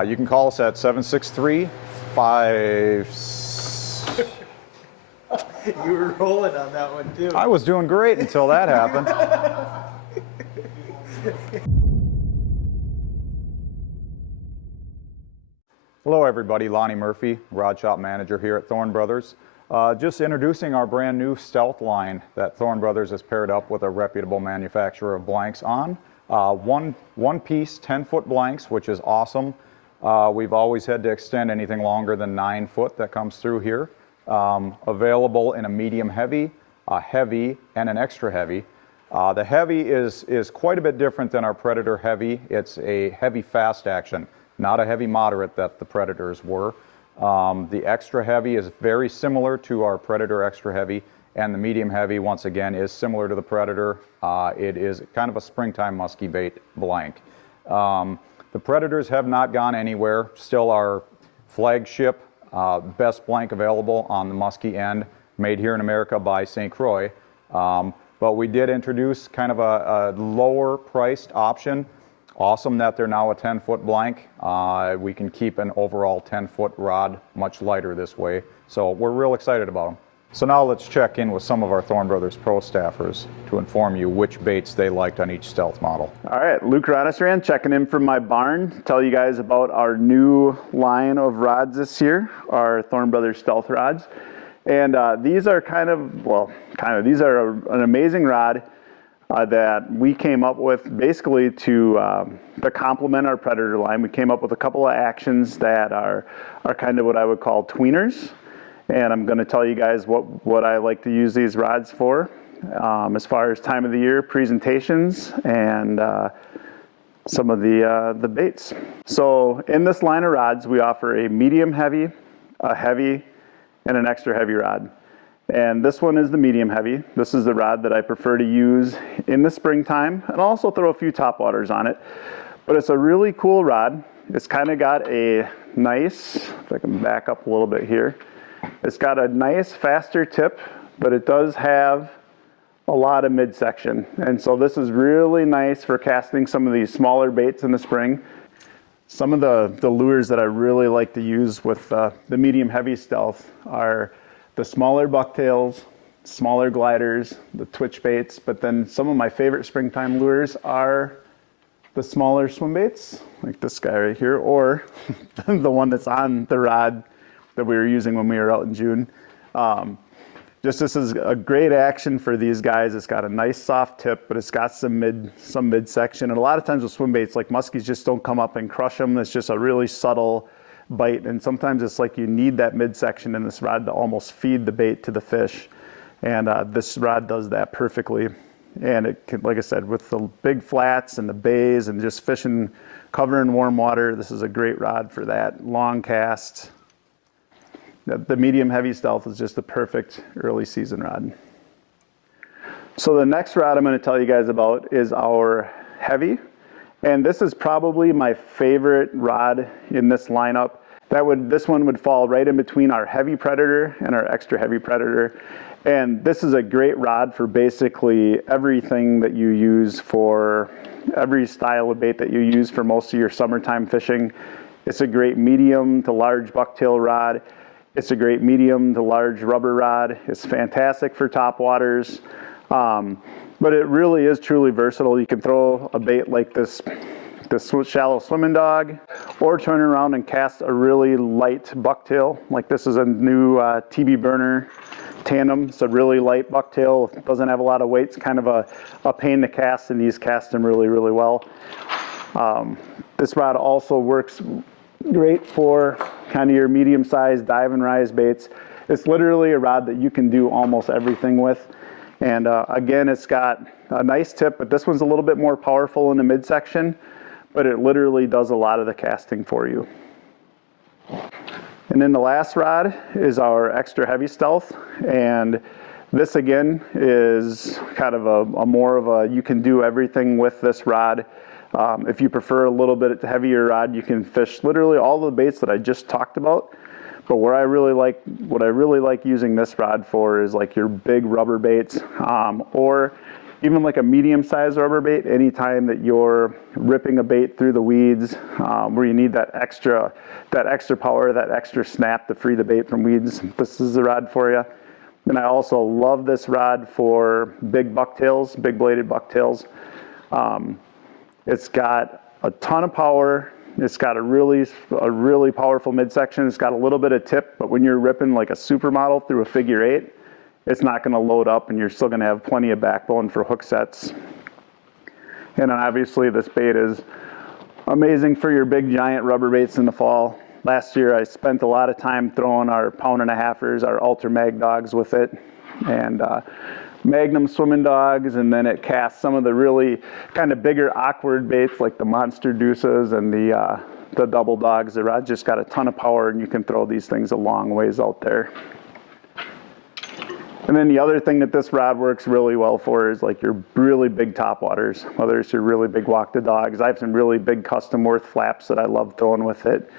You can call us at 763-5... You were rolling on that one too. I was doing great until that happened. Hello everybody, Lonnie Murphy, Rod Shop Manager here at Thorne Bros. Just introducing our brand new Stealth line that Thorne Bros has paired up with a reputable manufacturer of blanks on. One piece, 10-foot blanks, which is awesome. We've always had to extend anything longer than 9 foot that comes through here. Available in a medium heavy, a heavy, and an extra heavy. The heavy is quite a bit different than our Predator heavy. It's a heavy fast action, not a heavy moderate that the Predators were. The extra heavy is very similar to our Predator extra heavy, and the medium heavy, once again, is similar to the Predator. It is kind of a springtime musky bait blank. The Predators have not gone anywhere, still our flagship, best blank available on the musky end, made here in America by St. Croix. But we did introduce kind of a lower priced option. Awesome that they're now a 10-foot blank. We can keep an overall 10-foot rod much lighter this way. So we're real excited about them. So now let's check in with some of our Thorne Bros Pro staffers to inform you which baits they liked on each Stealth model. All right, Luke Ronnestrand checking in from my barn to tell you guys about our new line of rods this year, our Thorne Bros Stealth rods. And these are these are an amazing rod that we came up with basically to complement our Predator line. We came up with a couple of actions that are kind of what I would call tweeners. And I'm going to tell you guys what I like to use these rods for as far as time of the year, presentations, and some of the baits. So in this line of rods, we offer a medium heavy, a heavy, and an extra heavy rod. And this one is the medium heavy. This is the rod that I prefer to use in the springtime, and also throw a few top waters on it. But it's a really cool rod. It's kind of got a nice, if I can back up a little bit here, it's got a nice faster tip, but it does have a lot of midsection. And so this is really nice for casting some of these smaller baits in the spring. Some of the lures that I really like to use with the medium heavy Stealth are the smaller bucktails, smaller gliders, the twitch baits, but then some of my favorite springtime lures are the smaller swim baits, like this guy right here, or the one that's on the rod that we were using when we were out in June. This is a great action for these guys. It's got a nice soft tip, but it's got some midsection. And a lot of times with swim baits, like muskies, just don't come up and crush them. It's just a really subtle bite. And sometimes it's like you need that midsection in this rod to almost feed the bait to the fish. And this rod does that perfectly. And it can, like I said, with the big flats and the bays and just fishing, covering warm water, this is a great rod for that. Long cast. The medium heavy Stealth is just the perfect early season rod. So the next rod I'm going to tell you guys about is our heavy. And this is probably my favorite rod in this lineup. This one would fall right in between our heavy Predator and our extra heavy Predator. And this is a great rod for basically everything that you use for every style of bait that you use for most of your summertime fishing. It's a great medium to large bucktail rod. It's a great medium to large rubber rod. It's fantastic for top waters, but it really is truly versatile. You can throw a bait like this shallow swimming dog, or turn around and cast a really light bucktail. Like this is a new TB Burner tandem. It's a really light bucktail. It doesn't have a lot of weight. It's kind of a pain to cast, and these cast them really, really well. This rod also works great for kind of your medium-sized dive and rise baits. It's literally a rod that you can do almost everything with. And again, it's got a nice tip, but this one's a little bit more powerful in the midsection, but it literally does a lot of the casting for you. And then the last rod is our extra heavy Stealth. And this again is kind of a more of a, you can do everything with this rod. If you prefer a little bit heavier rod, you can fish literally all the baits that I just talked about. But what I really like using this rod for is like your big rubber baits, or even like a medium-sized rubber bait, anytime that you're ripping a bait through the weeds, where you need that extra power, that extra snap to free the bait from weeds, this is the rod for you. And I also love this rod for big bucktails, big bladed bucktails. It's got a ton of power. It's got a really powerful midsection. It's got a little bit of tip, but when you're ripping like a supermodel through a figure 8, it's not going to load up, and you're still going to have plenty of backbone for hook sets. And then obviously this bait is amazing for your big giant rubber baits in the fall. Last year I spent a lot of time throwing our 1.5-pounders, our Ultra Mag dogs with it, and Magnum swimming dogs, and then it casts some of the really kind of bigger awkward baits like the monster deuces and the double dogs. The rod's just got a ton of power, and you can throw these things a long ways out there. And then the other thing that this rod works really well for is like your really big topwaters, whether it's your really big walk to dogs. I have some really big custom Worth flaps that I love throwing with it.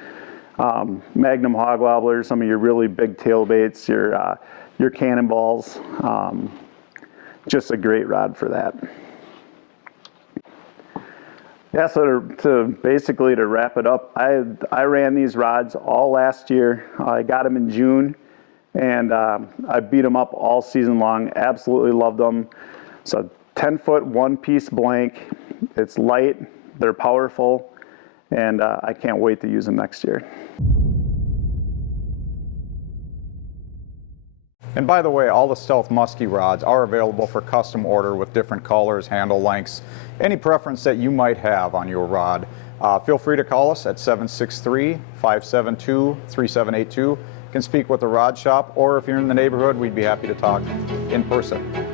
Magnum hog wobblers, some of your really big tail baits, your cannonballs. Just a great rod for that. Yeah, so basically to wrap it up, I ran these rods all last year. I got them in June, and I beat them up all season long. Absolutely loved them. It's a 10-foot one-piece blank. It's light, they're powerful, and I can't wait to use them next year. And by the way, all the Stealth musky rods are available for custom order with different colors, handle lengths, any preference that you might have on your rod. Feel free to call us at 763-572-3782. You can speak with the rod shop, or if you're in the neighborhood, we'd be happy to talk in person.